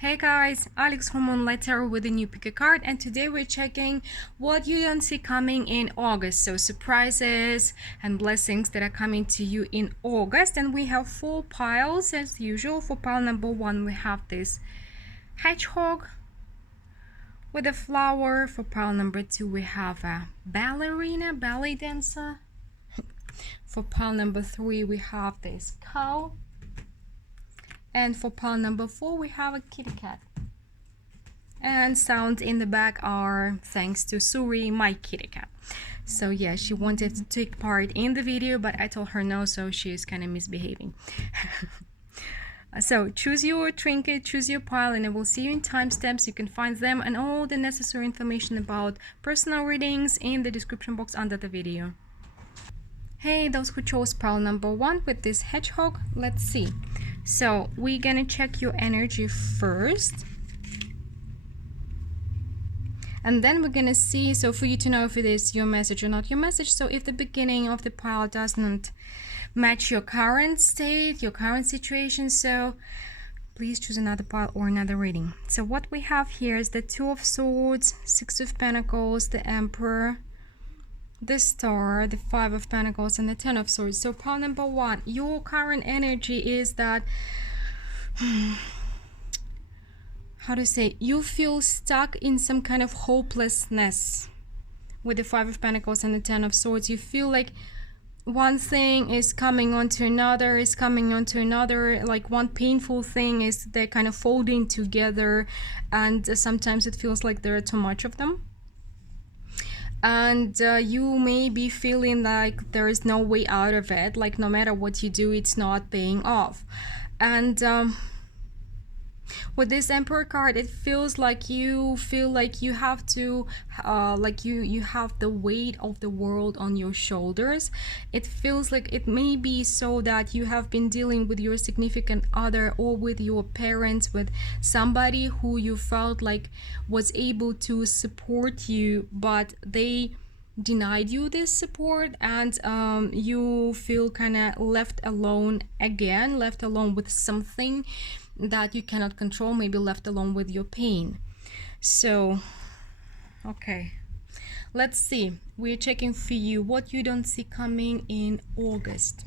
Hey guys, Alex Hormone Letter with a new pick a card, and today we're checking what you don't see coming in August. So surprises and blessings that are coming to you in August. And we have 4 piles as usual. For pile number 1 we have this hedgehog with a flower. For pile number 2 we have a ballerina, ballet dancer. For pile number 3 we have this cow. And for pile number 4 we have a kitty cat. And sounds in the back are thanks to Suri, my kitty cat. So yeah, she wanted to take part in the video, but I told her no, so she's kind of misbehaving. So choose your trinket, choose your pile, and I will see you in timestamps. You can find them and all the necessary information about personal readings in the description box under the video. Hey, those who chose pile number 1 with this hedgehog, let's see. So we're gonna check your energy first. And then we're gonna see, so for you to know if it is your message or not your message. So if the beginning of the pile doesn't match your current state, your current situation, so please choose another pile or another reading. So what we have here is the 2 of Swords, 6 of Pentacles, the Emperor, the Star, the 5 of Pentacles, and the 10 of Swords. So pile number 1, your current energy is that how to say, you feel stuck in some kind of hopelessness with the 5 of Pentacles and the 10 of Swords. You feel like one thing is coming onto another, like one painful thing is they're kind of folding together, and sometimes it feels like there are too much of them. And you may be feeling like there is no way out of it, like no matter what you do, it's not paying off. And with this Emperor card, it feels like you have to you have the weight of the world on your shoulders. It feels like it may be so that you have been dealing with your significant other or with your parents, with somebody who you felt like was able to support you, but they denied you this support, and you feel kind of left alone again, left alone with something that you cannot control, maybe left alone with your pain. So okay, let's see, we're checking for you what you don't see coming in August.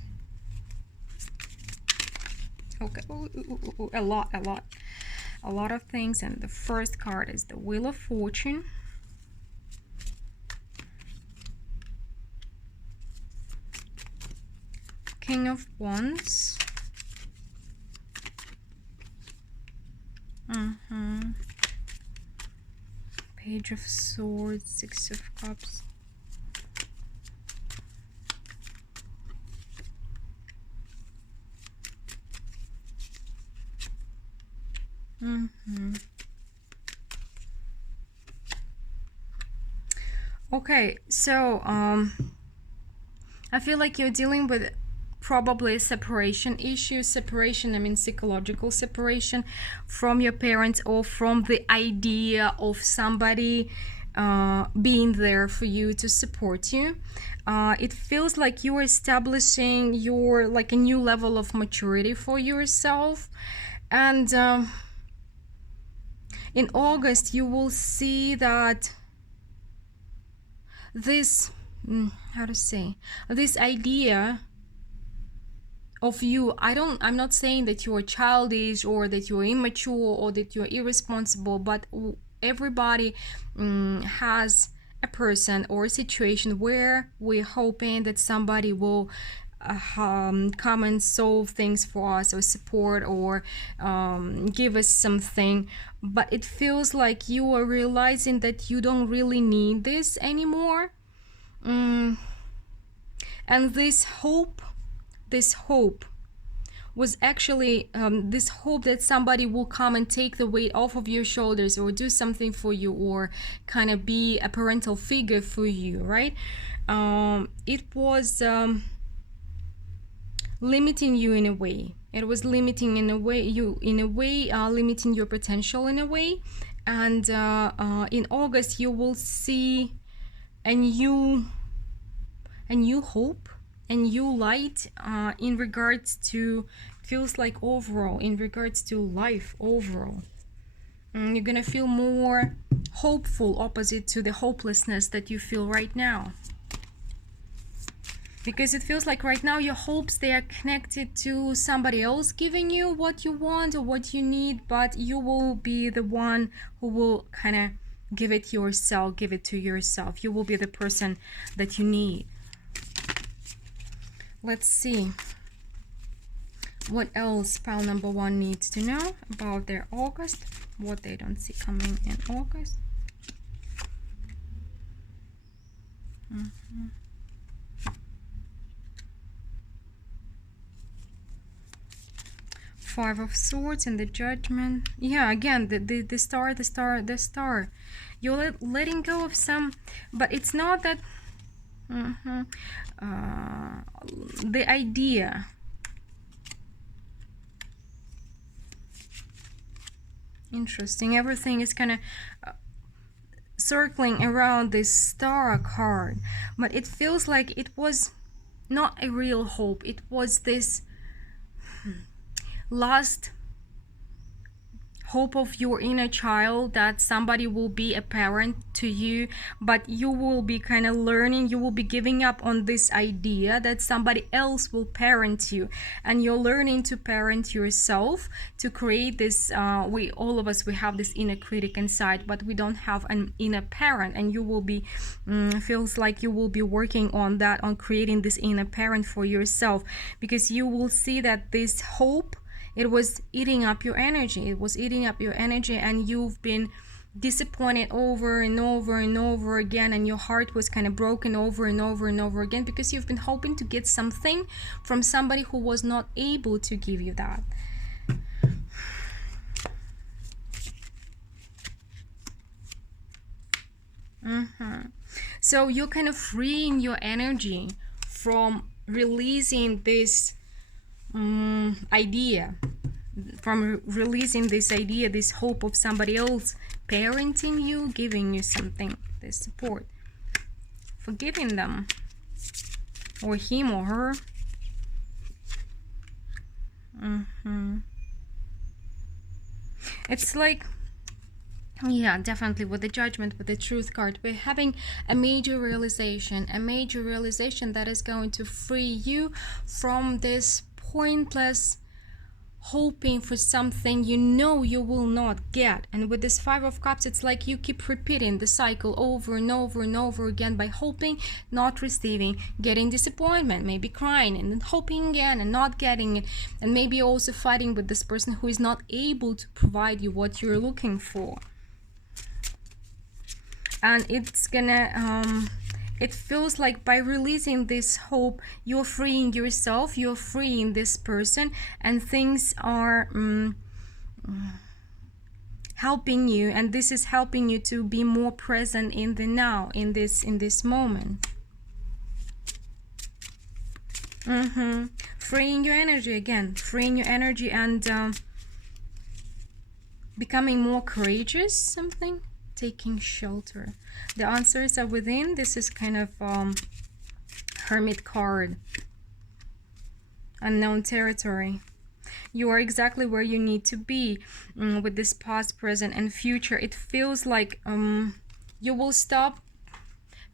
Okay, a lot of things. And the first card is the Wheel of Fortune, King of Wands, Page of Swords, 6 of Cups, Okay, so I feel like you're dealing with probably a separation issue. Separation, I mean psychological separation from your parents, or from the idea of somebody being there for you to support you. It feels like you are establishing your like a new level of maturity for yourself. And in August you will see that this how to say, this idea of you, I'm not saying that you are childish or that you are immature or that you are irresponsible, but everybody has a person or a situation where we're hoping that somebody will come and solve things for us, or support, or give us something. But it feels like you are realizing that you don't really need this anymore. And this hope was actually this hope that somebody will come and take the weight off of your shoulders, or do something for you, or kind of be a parental figure for you, right? It was limiting you in a way. It was limiting limiting your potential in a way. And in August you will see a new hope, a new light in regards to, feels like overall, in regards to life overall. You're gonna feel more hopeful, opposite to the hopelessness that you feel right now. Because it feels like right now your hopes, they are connected to somebody else giving you what you want or what you need, but you will be the one who will kind of give it yourself, give it to yourself. You will be the person that you need. Let's see what else pile number 1 needs to know about their August, what they don't see coming in August. Five of Swords and the Judgment. Yeah, again, the star. You're letting go of some, but it's not that. The idea. Interesting. Everything is kind of circling around this star card, but it feels like it was not a real hope. It was this last hope of your inner child that somebody will be a parent to you, but you will be kind of learning, you will be giving up on this idea that somebody else will parent you, and you're learning to parent yourself, to create this we all of us, we have this inner critic inside, but we don't have an inner parent, and you will be feels like you will be working on that, on creating this inner parent for yourself, because you will see that this hope, it was eating up your energy. It was eating up your energy, and you've been disappointed over and over and over again, and your heart was kind of broken over and over and over again, because you've been hoping to get something from somebody who was not able to give you that. So you're kind of freeing your energy from releasing this idea, from releasing this idea, this hope of somebody else parenting you, giving you something, this support, forgiving them, or him or her. It's like, yeah, definitely with the Judgment, with the Truth card, we're having a major realization that is going to free you from this pointless hoping for something you know you will not get. And with this Five of Cups, it's like you keep repeating the cycle over and over and over again, by hoping, not receiving, getting disappointment, maybe crying, and then hoping again and not getting it, and maybe also fighting with this person who is not able to provide you what you're looking for. And it's gonna it feels like by releasing this hope, you're freeing yourself, you're freeing this person, and things are helping you, and this is helping you to be more present in the now, in this moment. Freeing your energy again, freeing your energy, and becoming more courageous, something. Taking shelter. The answers are within. This is kind of Hermit card. Unknown territory. You are exactly where you need to be with this past, present, and future. It feels like you will stop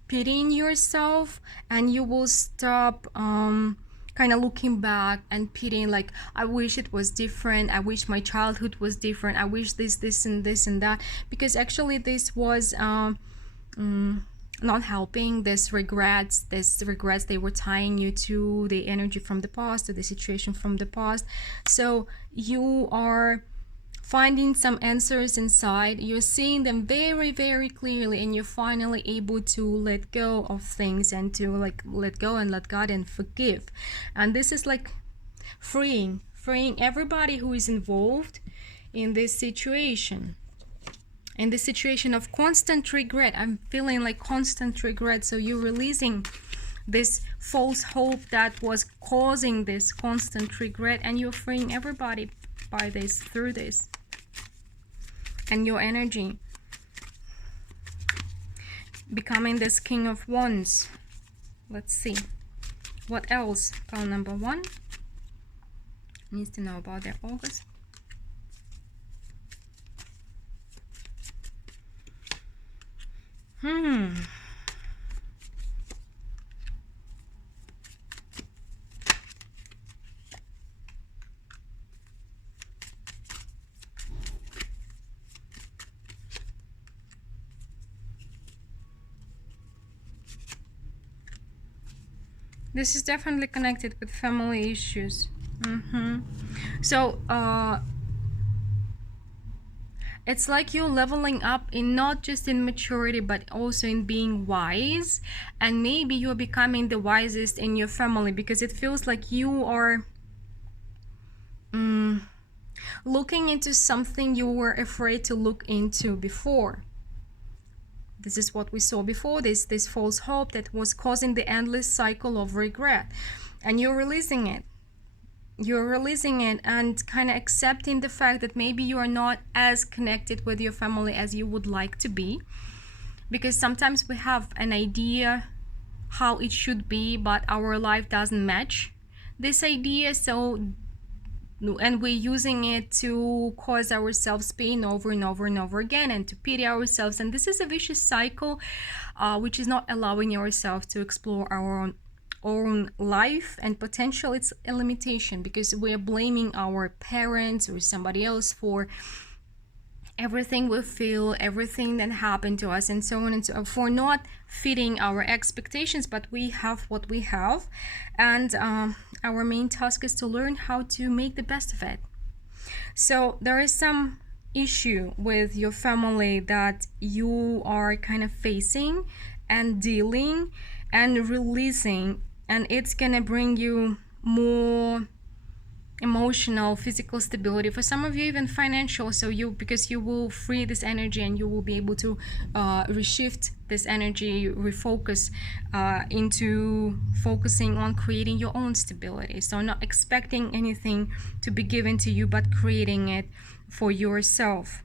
pitying yourself, and you will stop kind of looking back and pitying, like, I wish it was different, I wish my childhood was different, I wish this and that, because actually this was not helping. This regrets, they were tying you to the energy from the past, to the situation from the past. So you are finding some answers inside, you're seeing them very, very clearly, and you're finally able to let go of things, and to like let go and let God and forgive. And this is like freeing everybody who is involved in this situation, of constant regret. I'm feeling like constant regret. So you're releasing this false hope that was causing this constant regret, and you're freeing everybody by this, through this. And your energy, becoming this King of Wands. Let's see what else pile number 1 needs to know about their August. Hmm. This is definitely connected with family issues. So, it's like you're leveling up in not just in maturity, but also in being wise. And maybe you're becoming the wisest in your family because it feels like you are looking into something you were afraid to look into before. This is what we saw before, this false hope that was causing the endless cycle of regret. And you're releasing it. You're releasing it and kind of accepting the fact that maybe you are not as connected with your family as you would like to be, because sometimes we have an idea how it should be, but our life doesn't match this idea. So, and we're using it to cause ourselves pain over and over and over again, and to pity ourselves. And this is a vicious cycle, which is not allowing ourselves to explore our own life and potential. It's a limitation because we are blaming our parents or somebody else for everything we feel, everything that happened to us, and so on and so on, for not fitting our expectations. But we have what we have, and our main task is to learn how to make the best of it. So there is some issue with your family that you are kind of facing and dealing and releasing, and it's gonna bring you more emotional, physical stability, for some of you even financial. So you, because you will free this energy and you will be able to reshift this energy, refocus into focusing on creating your own stability. So not expecting anything to be given to you, but creating it for yourself.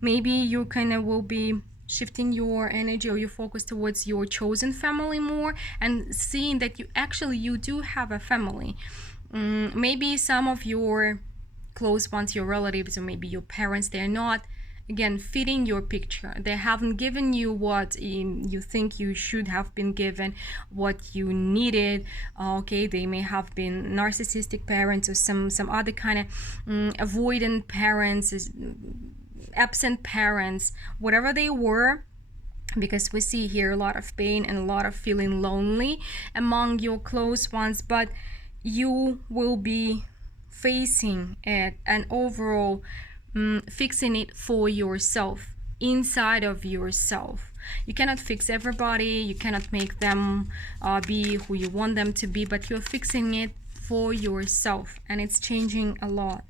Maybe you kind of will be shifting your energy or your focus towards your chosen family more, and seeing that you do have a family. Maybe some of your close ones, your relatives, or maybe your parents, they're not, again, fitting your picture. They haven't given you what you think you should have been given, what you needed. Okay, they may have been narcissistic parents or some other kind of avoidant parents, absent parents, whatever they were, because we see here a lot of pain and a lot of feeling lonely among your close ones. But you will be facing it and overall fixing it for yourself, inside of yourself. You cannot fix everybody, you cannot make them be who you want them to be, but you're fixing it for yourself, and it's changing a lot.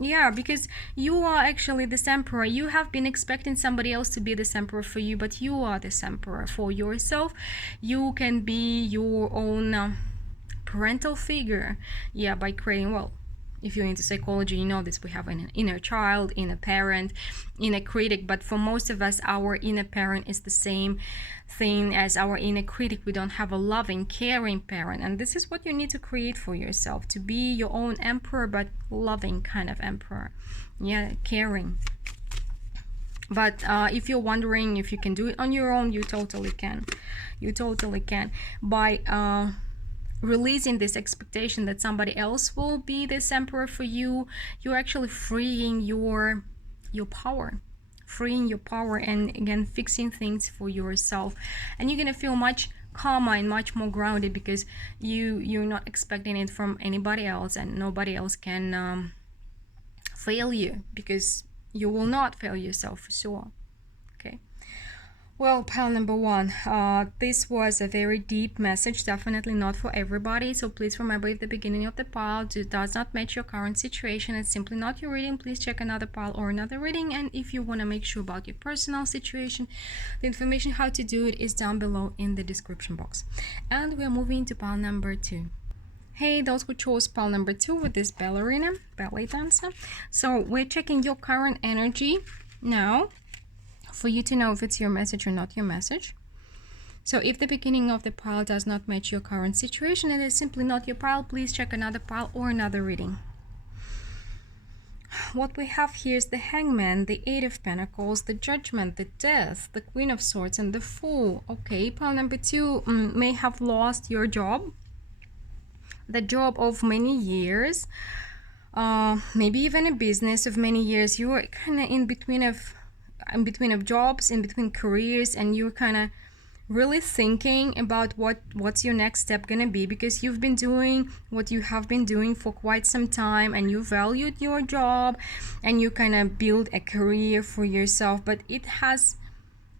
Yeah, because you are actually this emperor. You have been expecting somebody else to be this emperor for you, but you are this emperor for yourself. You can be your own parental figure, yeah, by creating, well, if you're into psychology, you know this, we have an inner child, inner parent, inner critic. But for most of us, our inner parent is the same thing as our inner critic. We don't have a loving, caring parent, and this is what you need to create for yourself, to be your own emperor, but loving kind of emperor, yeah, caring. But if you're wondering if you can do it on your own, you totally can. You totally can. By releasing this expectation that somebody else will be this emperor for you, you're actually freeing your power, freeing your power, and again fixing things for yourself. And you're gonna feel much calmer and much more grounded, because you're not expecting it from anybody else, and nobody else can fail you, because you will not fail yourself for sure. Okay. Well, pile number one, this was a very deep message, definitely not for everybody. So please remember, if the beginning of the pile does not match your current situation, it's simply not your reading. Please check another pile or another reading. And if you want to make sure about your personal situation, the information how to do it is down below in the description box. And we are moving to pile number two. Hey, those who chose pile number two with this ballerina, ballet dancer. So we're checking your current energy now, for you to know if it's your message or not your message. So if the beginning of the pile does not match your current situation, it is simply not your pile. Please check another pile or another reading. what we have here is the Hangman, the Eight of Pentacles, the Judgment, the Death, the Queen of Swords, and the Fool. Okay, pile number 2, may have lost your job, the job of many years, maybe even a business of many years. You are kind of in between of jobs, in between careers, and you're kind of really thinking about what's your next step gonna be, because you've been doing what you have been doing for quite some time, and you valued your job, and you kind of build a career for yourself, but it has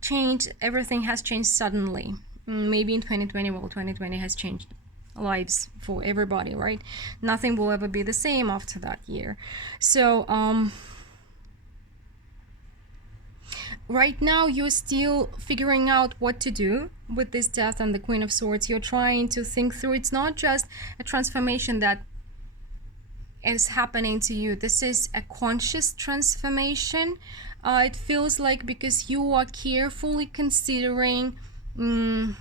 changed. Everything has changed suddenly. Maybe in 2020, well, 2020 has changed lives for everybody, right? Nothing will ever be the same after that year. So right now you're still figuring out what to do with this Death and the Queen of Swords. You're trying to think through. It's not just a transformation that is happening to you. This is a conscious transformation. It feels like, because you are carefully considering and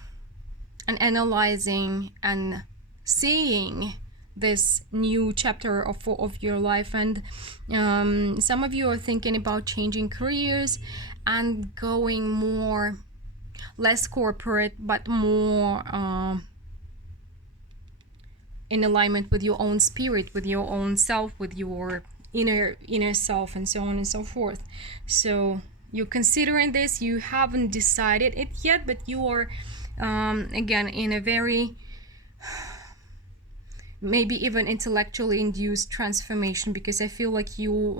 analyzing and seeing this new chapter of your life, and some of you are thinking about changing careers and going more, less corporate, but more in alignment with your own spirit, with your own self, with your inner self, and so on and so forth. So you're considering this. You haven't decided it yet, but you are again in a very maybe even intellectually induced transformation, because I feel like you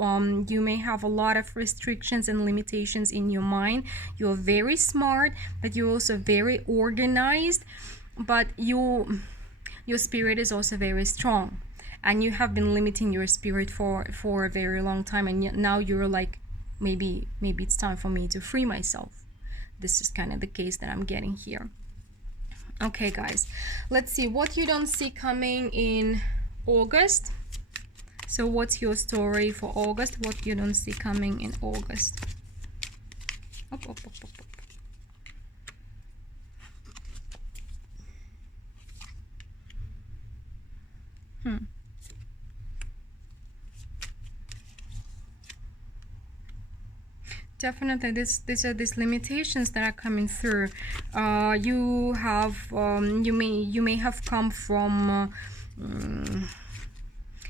may have a lot of restrictions and limitations in your mind. You're very smart, but you're also very organized, but your spirit is also very strong, and you have been limiting your spirit for a very long time, and now you're like, maybe it's time for me to free myself. This is kind of the case that I'm getting here. Okay, guys, let's see what you don't see coming in August. So what's your story for August? What you don't see coming in August? Up, up, up, up, up. Definitely, these are these limitations that are coming through. You have you may have come from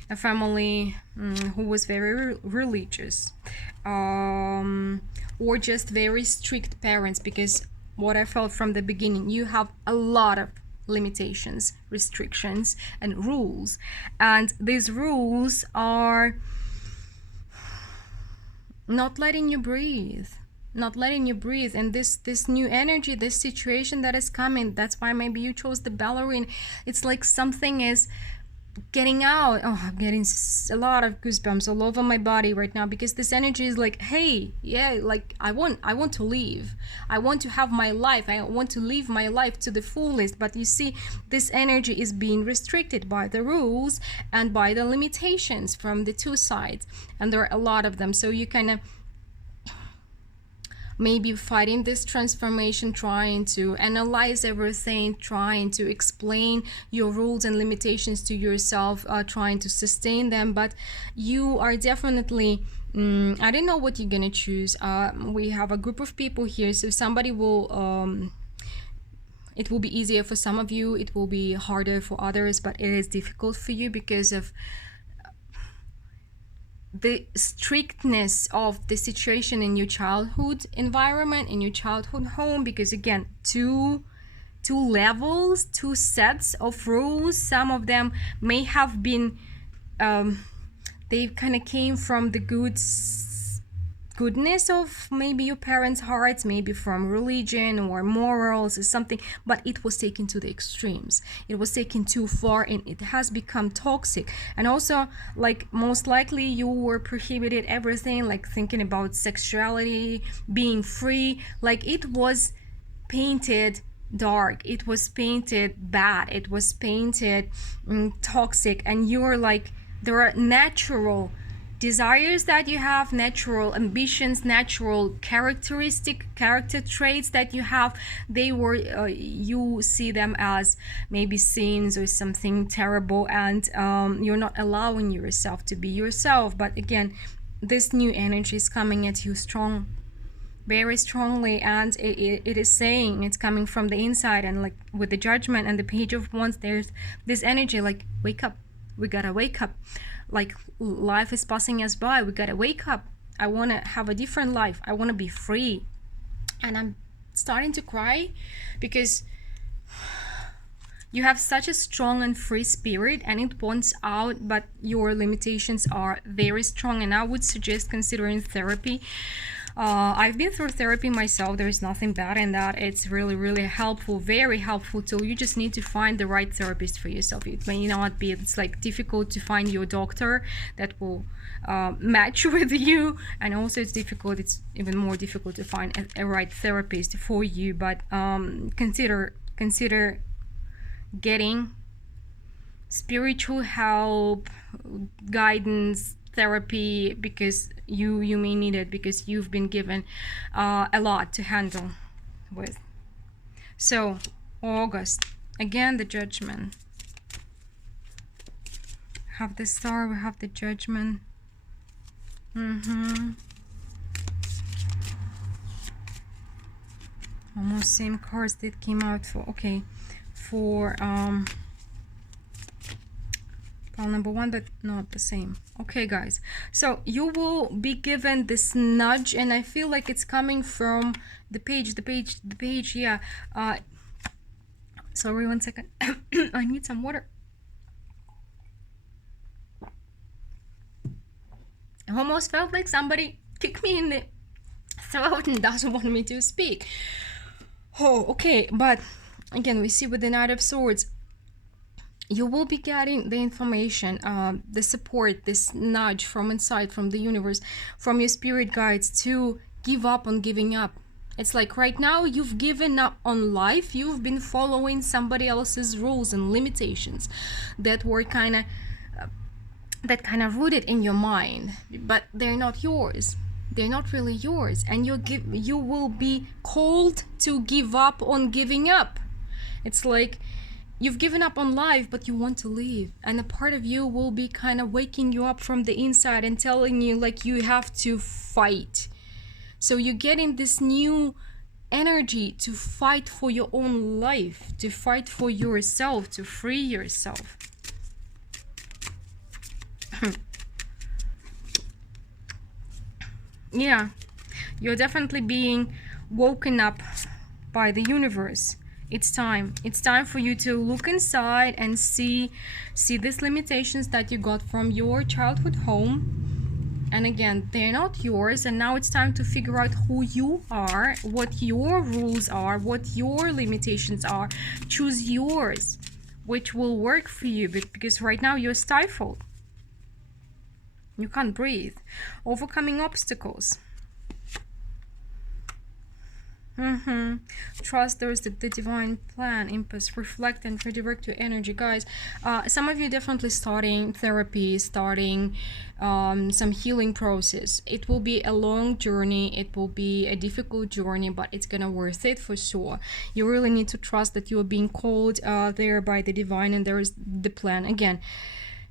a family who was very religious, or just very strict parents, because what I felt from the beginning, you have a lot of limitations, restrictions, and rules, and these rules are not letting you breathe, and this new energy, this situation that is coming, that's why maybe you chose the Ballerina. It's like something is getting out. Oh, I'm getting a lot of goosebumps all over my body right now, because this energy is like, hey, yeah, like I want to leave, I want to have my life, I want to live my life to the fullest. But you see, this energy is being restricted by the rules and by the limitations from the two sides, and there are a lot of them. So you kind of maybe fighting this transformation, trying to analyze everything, trying to explain your rules and limitations to yourself, trying to sustain them. But you are definitely I don't know what you're gonna choose. We have a group of people here, so somebody will it will be easier for some of you, it will be harder for others, but it is difficult for you because of the strictness of the situation in your childhood environment, in your childhood home. Because again, two levels, two sets of rules. Some of them may have been they kind of came from the goodness of maybe your parents' hearts, maybe from religion or morals or something, but it was taken to the extremes. It was taken too far, and it has become toxic. And also, like, most likely you were prohibited everything, like thinking about sexuality, being free, like it was painted dark, it was painted bad, it was painted toxic. And you're like, there are natural desires that you have, natural ambitions, natural character traits that you have. They were you see them as maybe sins or something terrible, and you're not allowing yourself to be yourself. But again, this new energy is coming at you strong, very strongly, and it is saying it's coming from the inside. And like with the Judgment and the Page of Wands, there's this energy like, wake up, we gotta wake up, like life is passing us by, we gotta wake up, I want to have a different life, I want to be free. And I'm starting to cry because you have such a strong and free spirit, and it wants out, but your limitations are very strong. And I would suggest considering therapy. I've been through therapy myself. There's nothing bad in that. It's really, really helpful, very helpful tool. You just need to find the right therapist for yourself. It may not be, it's like difficult to find your doctor that will match with you, and also it's even more difficult to find a right therapist for you. But consider getting spiritual help, guidance, therapy, because you may need it, because you've been given a lot to handle with. So August, again, the Judgment. Have the Star, we have the Judgment. Almost same cards that came out for, okay, for pile number 1, but not the same. Okay guys, so you will be given this nudge, and I feel like it's coming from the page, yeah. Sorry, 1 second. I need some water. I almost felt like somebody kicked me in the throat and doesn't want me to speak. Oh, okay, but again, we see with the Knight of Swords, you will be getting the information, the support, this nudge from inside, from the universe, from your spirit guides, to give up on giving up. It's like right now you've given up on life. You've been following somebody else's rules and limitations that were kind of rooted in your mind, but they're not yours. They're not really yours, and you will be called to give up on giving up. It's like you've given up on life, but you want to leave, and a part of you will be kind of waking you up from the inside and telling you like you have to fight. So you're getting this new energy to fight for your own life, to fight for yourself, to free yourself. Yeah, you're definitely being woken up by the universe. It's time for you to look inside and see these limitations that you got from your childhood home. And again, they're not yours, and now it's time to figure out who you are, what your rules are, what your limitations are. Choose yours, which will work for you, because right now you're stifled. You can't breathe. Overcoming obstacles. Trust there is the divine plan, impulse, reflect and redirect your energy. Guys, some of you definitely starting therapy, starting some healing process. It will be a long journey, it will be a difficult journey, but it's gonna worth it for sure. You really need to trust that you are being called there by the divine, and there is the plan. Again,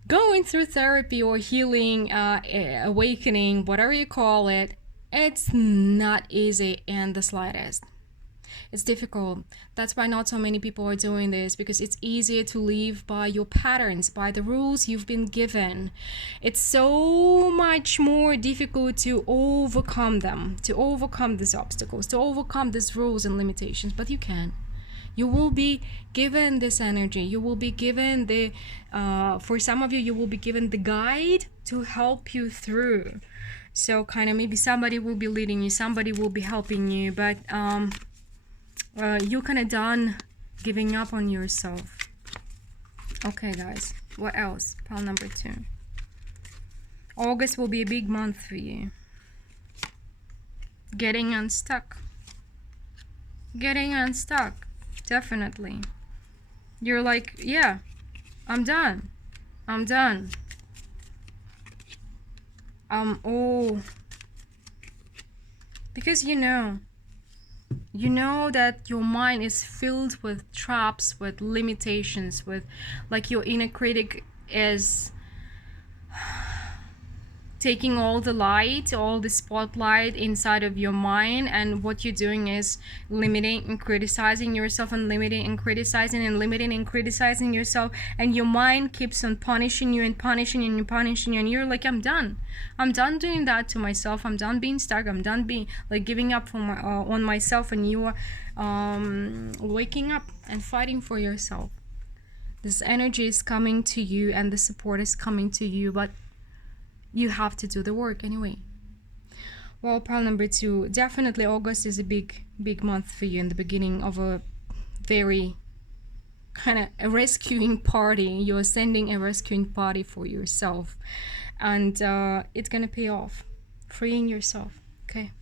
going through therapy or healing, awakening, whatever you call it, it's not easy in the slightest. It's difficult. That's why not so many people are doing this, because it's easier to live by your patterns, by the rules you've been given. It's so much more difficult to overcome them, to overcome these obstacles, to overcome these rules and limitations, but you can. You will be given this energy. You will be given the, for some of you, you will be given the guide to help you through. So kind of maybe somebody will be leading you, somebody will be helping you, but you're kind of done giving up on yourself. Okay guys, what else? Pile number 2. August will be a big month for you. Getting unstuck. Getting unstuck. Definitely. You're like, yeah, I'm done. I'm done. Oh, because you know that your mind is filled with traps, with limitations, with like your inner critic is taking all the light, all the spotlight inside of your mind, and what you're doing is limiting and criticizing yourself, and limiting and criticizing and limiting and criticizing yourself, and your mind keeps on punishing you and punishing you and punishing you, and you're like, I'm done doing that to myself, I'm done being stuck, I'm done being like giving up on myself, and you are waking up and fighting for yourself. This energy is coming to you and the support is coming to you, but you have to do the work anyway. Well, pile number 2, definitely August is a big month for you, in the beginning of a very kind of a rescuing party. You're sending a rescuing party for yourself, and it's gonna pay off, freeing yourself. Okay,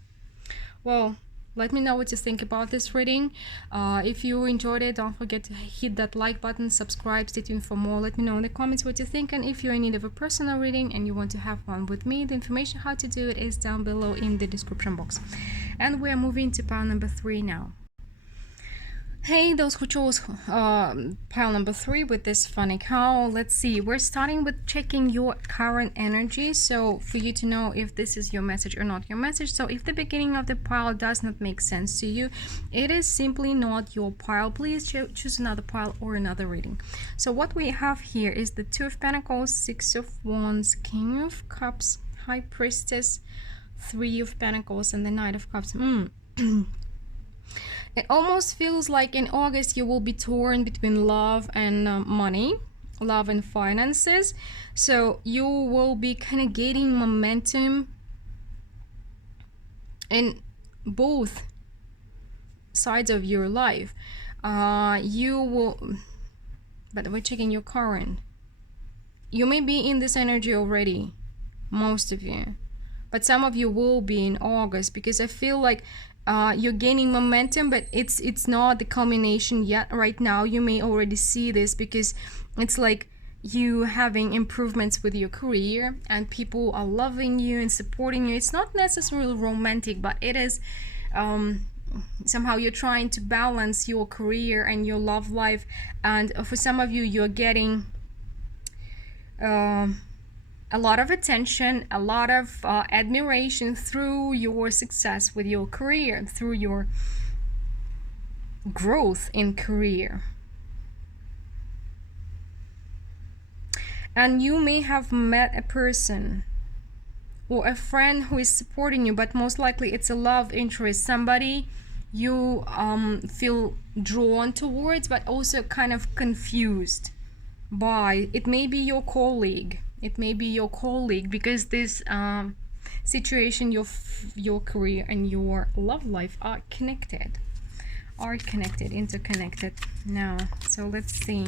well, let me know what you think about this reading. If you enjoyed it, don't forget to hit that like button, subscribe, stay tuned for more. Let me know in the comments what you think, and if you're in need of a personal reading and you want to have one with me, the information how to do it is down below in the description box. And we're moving to pile number 3 now. Hey, those who chose pile number 3 with this funny cow, let's see. We're starting with checking your current energy, so for you to know if this is your message or not your message. So if the beginning of the pile does not make sense to you, it is simply not your pile. Please choose another pile or another reading. So what we have here is the 2 of Pentacles, 6 of Wands, King of Cups, High Priestess, 3 of Pentacles, and the Knight of Cups. It almost feels like in August you will be torn between love and money, love and finances. So you will be kind of gaining momentum in both sides of your life. You will, but we're checking your current. You may be in this energy already, most of you, but some of you will be in August, because I feel like you're gaining momentum, but it's not the culmination yet. Right now you may already see this, because it's like you having improvements with your career and people are loving you and supporting you. It's not necessarily romantic, but it is somehow you're trying to balance your career and your love life, and for some of you you're getting a lot of attention, a lot of admiration through your success with your career, through your growth in career. And you may have met a person or a friend who is supporting you, but most likely it's a love interest, somebody you feel drawn towards, but also kind of confused by. It may be your colleague. It may be your colleague, because this situation, your career and your love life are connected, interconnected now. So let's see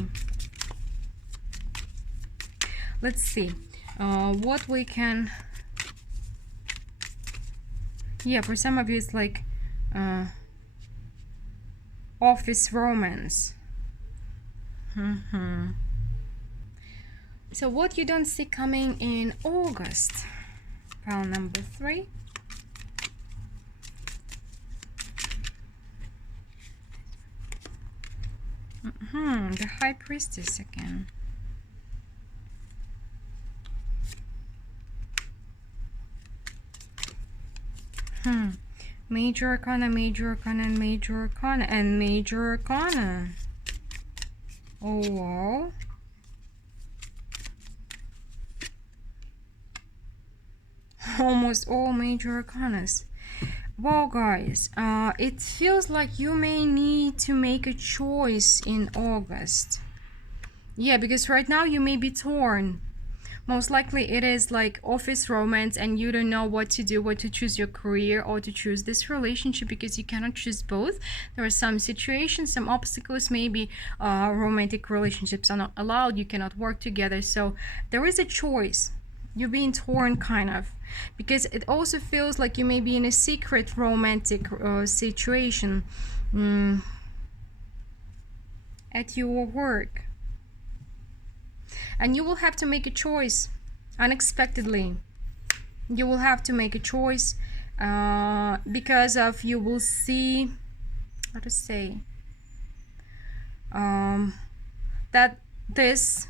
what we can, yeah, for some of you it's like office romance. So what you don't see coming in August, pile number 3. The High Priestess again. Major Arcana, Major Arcana, and Major Arcana, and Major Arcana. Oh wow. Almost all Major Arcanas. Well guys, it feels like you may need to make a choice in August. Yeah, because right now you may be torn. Most likely it is like office romance, and you don't know what to do, what to choose, your career or to choose this relationship, because you cannot choose both. There are some situations, some obstacles, maybe romantic relationships are not allowed, you cannot work together. So there is a choice. You're being torn kind of, because it also feels like you may be in a secret romantic situation at your work, and you will have to make a choice unexpectedly. You will have to make a choice because of, you will see, how to say, that this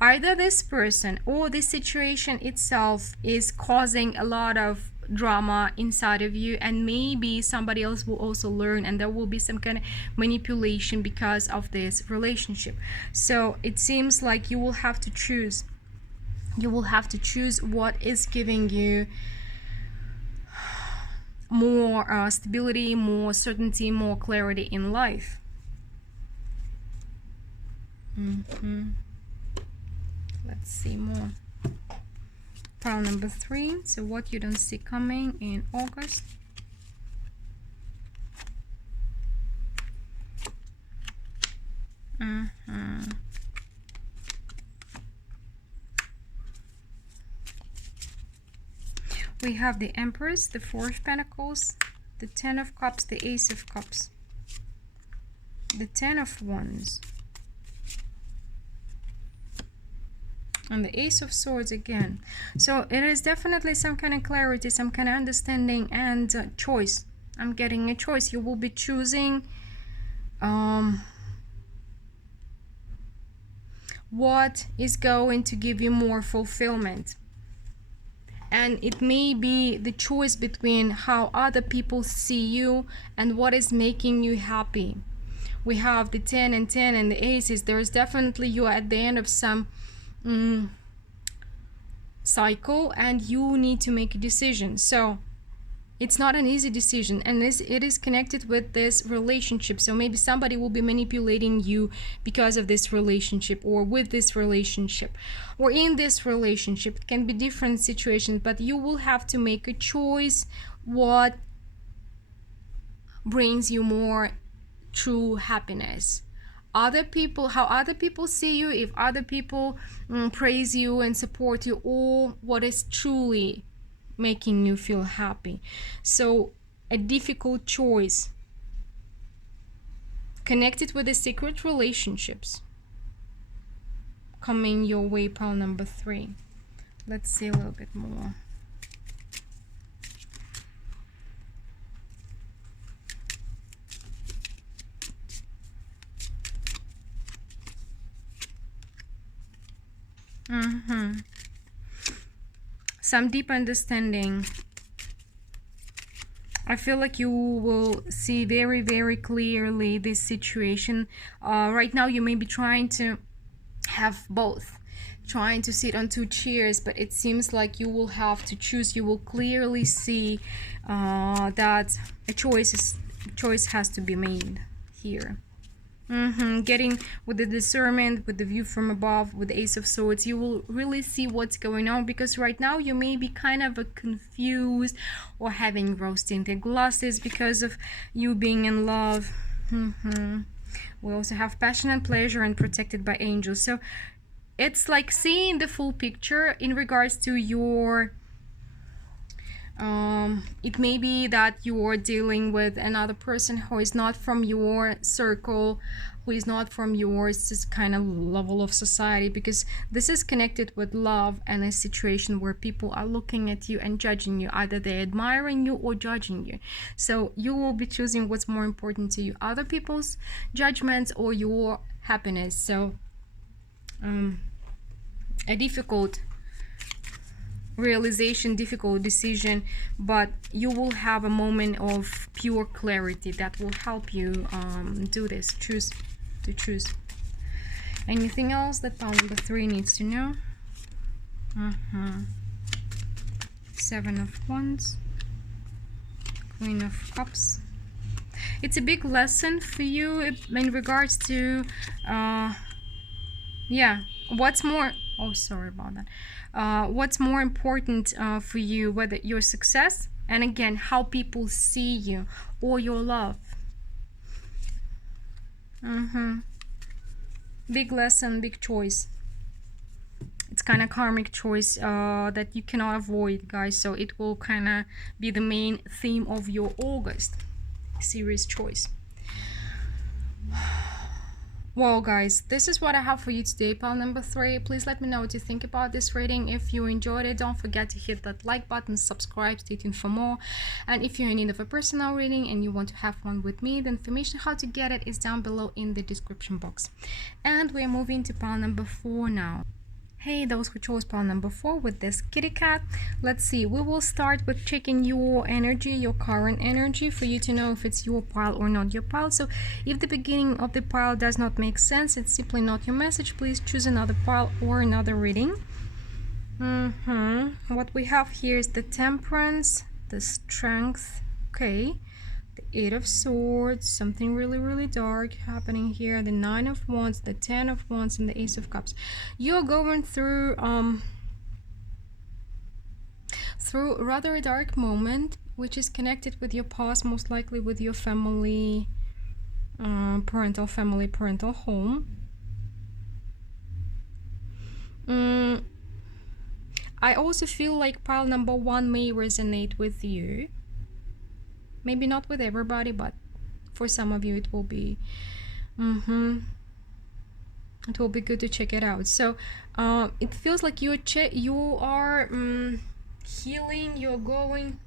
Either this person or this situation itself is causing a lot of drama inside of you, and maybe somebody else will also learn, and there will be some kind of manipulation because of this relationship. So it seems like you will have to choose. You will have to choose what is giving you more stability, more certainty, more clarity in life. Let's see more. Pile number 3. So what you don't see coming in August. We have the Empress, the Four of Pentacles, the Ten of Cups, the Ace of Cups, the Ten of Wands, and the Ace of Swords again. So it is definitely some kind of clarity, some kind of understanding, and choice. I'm getting a choice. You will be choosing what is going to give you more fulfillment. And it may be the choice between how other people see you and what is making you happy. We have the 10 and 10 and the aces. There's definitely, you are at the end of some cycle, and you need to make a decision. So it's not an easy decision, and it is connected with this relationship. So maybe somebody will be manipulating you because of this relationship, or with this relationship, or in this relationship. It can be different situations, but you will have to make a choice what brings you more true happiness. Other people, how other people see you, if other people praise you and support you, or what is truly making you feel happy. So a difficult choice connected with the secret relationships coming your way. Pile number 3. Let's see a little bit more. Some deep understanding. I feel like you will see very, very clearly this situation. Right now you may be trying to have both, trying to sit on 2 chairs, but it seems like you will have to choose. You will clearly see that a choice has to be made here. Getting with the discernment, with the view from above, with the Ace of Swords, you will really see what's going on, because right now you may be kind of confused or having rose-tinted glasses because of you being in love. We also have passion and pleasure and protected by angels. So it's like seeing the full picture in regards to your it may be that you're dealing with another person who is not from your circle, who is not from yours, this kind of level of society, because this is connected with love and a situation where people are looking at you and judging you. Either they're admiring you or judging you. So you will be choosing what's more important to you, other people's judgments or your happiness. So a difficult realization, difficult decision, but you will have a moment of pure clarity that will help you do this. Choose. Anything else that pile number 3 needs to know? 7 of Wands, Queen of Cups. It's a big lesson for you in regards to what's more, sorry about that, what's more important for you, whether your success, and again how people see you, or your love. Big lesson, big choice. It's kind of karmic choice that you cannot avoid, guys. So it will kind of be the main theme of your August. Serious choice. Well, guys, this is what I have for you today, pile number 3. Please let me know what you think about this reading. If you enjoyed it, don't forget to hit that like button, subscribe, stay tuned for more. And if you're in need of a personal reading and you want to have one with me, the information how to get it is down below in the description box. And we're moving to pile number 4 now. Hey, those who chose pile number 4 with this kitty cat. Let's see, we will start with checking your energy, your current energy, for you to know if it's your pile or not your pile. So if the beginning of the pile does not make sense, it's simply not your message, please choose another pile or another reading. What we have here is the Temperance, the Strength, okay, the Eight of Swords, something really dark happening here, the Nine of Wands, the Ten of Wands, and the Ace of Cups. You're going through rather a dark moment, which is connected with your past, most likely with your family, parental home. I also feel like pile number 1 may resonate with you. Maybe not with everybody, but for some of you it will be it will be good to check it out. So it feels like you are healing, you're going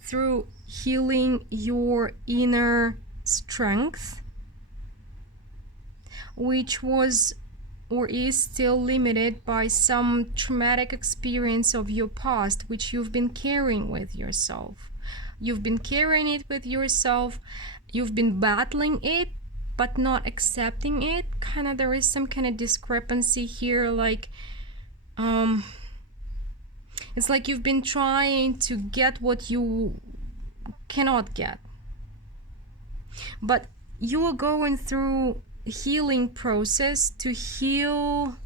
through healing your inner strength, which was or is still limited by some traumatic experience of your past, which you've been carrying with yourself. You've been carrying it with yourself, you've been battling it, but not accepting it. Kind of, there is some kind of discrepancy here, like it's like you've been trying to get what you cannot get, but you are going through a healing process to heal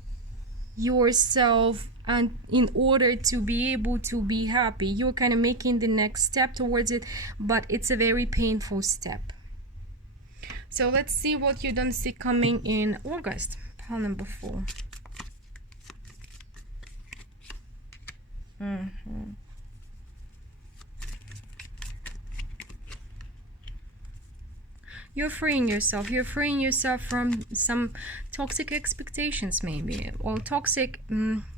yourself, and in order to be able to be happy, you're kind of making the next step towards it, but it's a very painful step. So let's see what you don't see coming in August. Pile number 4. You're freeing yourself. You're freeing yourself from some toxic expectations, maybe. Or toxic,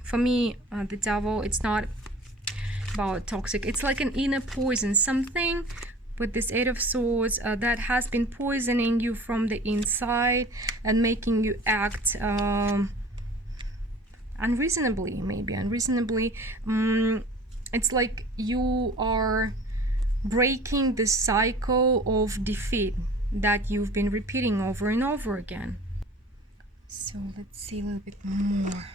for me, the devil, it's not about toxic. It's like an inner poison. Something with this Eight of Swords that has been poisoning you from the inside and making you act unreasonably, maybe unreasonably. It's like you are breaking the cycle of defeat that you've been repeating over and over again. So let's see a little bit more.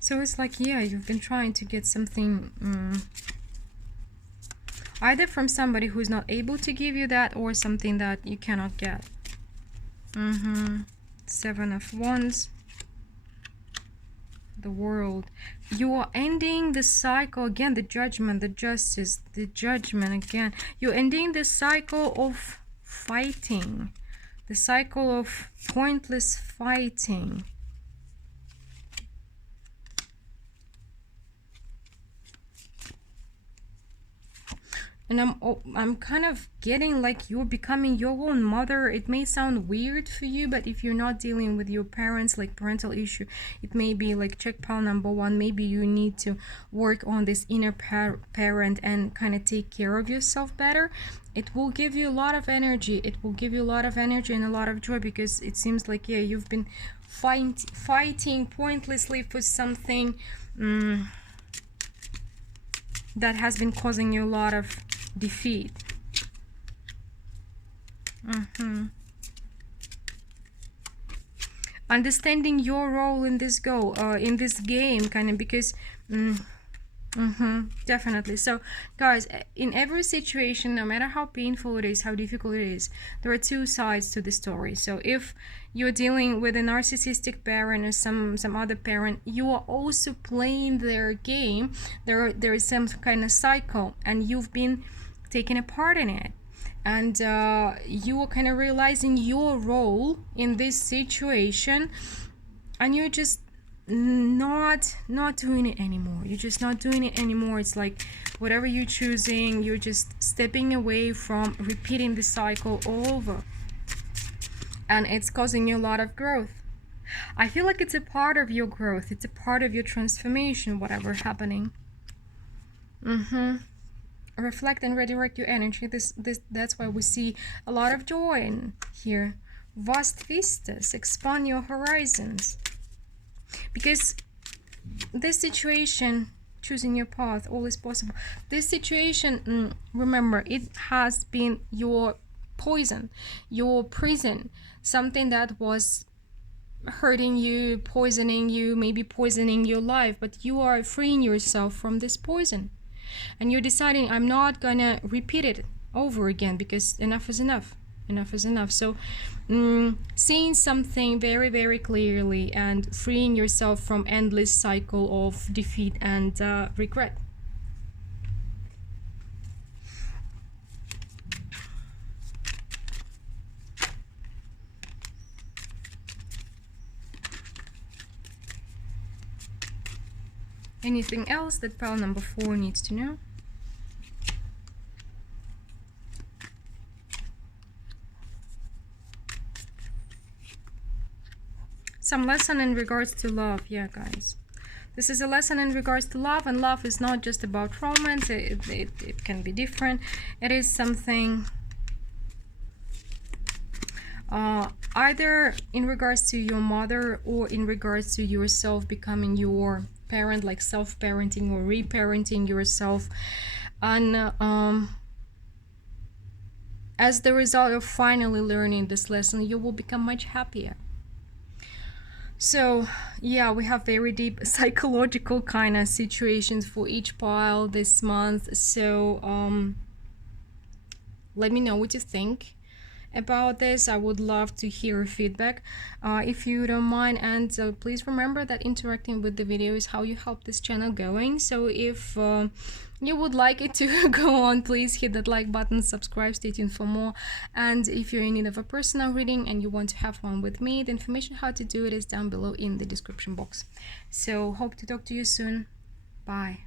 So it's like, yeah, you've been trying to get something either from somebody who's not able to give you that, or something that you cannot get. Seven of Wands, the World. You are ending the cycle again, the Judgment, the Justice, the Judgment again. You're ending the cycle of fighting, the cycle of pointless fighting. And I'm kind of getting like you're becoming your own mother. It may sound weird for you, but if you're not dealing with your parents, like parental issue, it may be like check pile number 1. Maybe you need to work on this inner parent and kind of take care of yourself better. It will give you a lot of energy. It will give you a lot of energy and a lot of joy, because it seems like, yeah, you've been fighting pointlessly for something that has been causing you a lot of defeat. Understanding your role in this in this game, kind of, because definitely. So guys, in every situation, no matter how painful it is, how difficult it is, there are two sides to the story. So if you're dealing with a narcissistic parent or some other parent, you are also playing their game. There is some kind of cycle, and you've been taking a part in it, and you are kind of realizing your role in this situation, and you're just not doing it anymore. You're just not doing it anymore. It's like whatever you're choosing, you're just stepping away from repeating the cycle over, and it's causing you a lot of growth. I feel like it's a part of your growth, it's a part of your transformation, whatever happening. reflect and redirect your energy. That's why we see a lot of joy in here. Vast vistas, expand your horizons, because this situation, choosing your path, all is possible. This situation, remember, it has been your poison, your prison, something that was hurting you, poisoning you, maybe poisoning your life, but you are freeing yourself from this poison, and you're deciding, I'm not gonna repeat it over again, because enough is enough. Enough is enough. So seeing something very, very clearly and freeing yourself from endless cycle of defeat and regret. Anything else that pile number 4 needs to know? Some lesson in regards to love. Yeah, guys. This is a lesson in regards to love, and love is not just about romance. It can be different. It is something either in regards to your mother or in regards to yourself becoming your parent, like self-parenting or reparenting yourself. And as the result of finally learning this lesson, you will become much happier. So yeah, we have very deep psychological kind of situations for each pile this month. So let me know what you think about this. I would love to hear feedback if you don't mind, and please remember that interacting with the video is how you help this channel going. So if you would like it to go on, please hit that like button, subscribe, stay tuned for more. And if you're in need of a personal reading and you want to have one with me, the information how to do it is down below in the description box. So hope to talk to you soon. Bye.